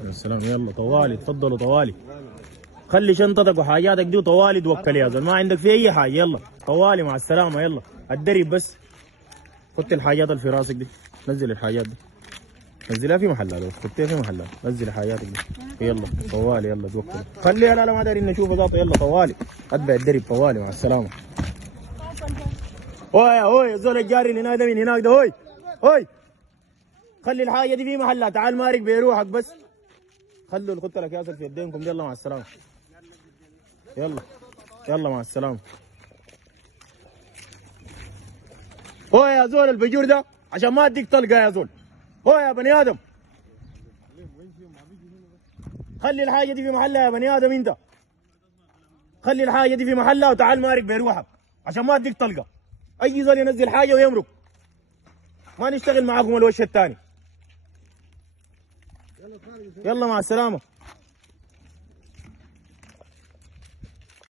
السلام. يلا طوالي، تفضلوا طوالي. خلي شنطتك وحاجاتك دي وطوالي توكل يا زول، ما عندك في اي حاجه. يلا طوالي مع السلامه. يلا الدرب بس. خدت الحاجات اللي في راسك دي، نزل الحاجات دي، نزلها في محلات، خدتها في محلات، نزل حاجاتك دي. يلا طوالي، يلا توكل. خليها. لا لا ما داري نشوفها ذاته. يلا طوالي، اتبع الدرب طوالي مع السلامه. هوي هوي الزول الجاري اللي هناك ده من هناك ده. هوي هوي خلي الحاجه دي في محلها، تعال مارك بروحك بس. خلوا الخطه الاكياس في يدينكم. يلا مع السلامه. يلا يلا مع السلامه. هو يا زول البجور ده عشان ما اديك طلقه يا زول. هو يا بني ادم خلي الحاجه دي في محلها يا بني ادم. انت خلي الحاجه دي في محلها وتعال مارك بروحك عشان ما اديك طلقه. اي زول ينزل حاجه ويمرق، ما نشتغل معاكم الوش الثاني. يلا مع السلامه.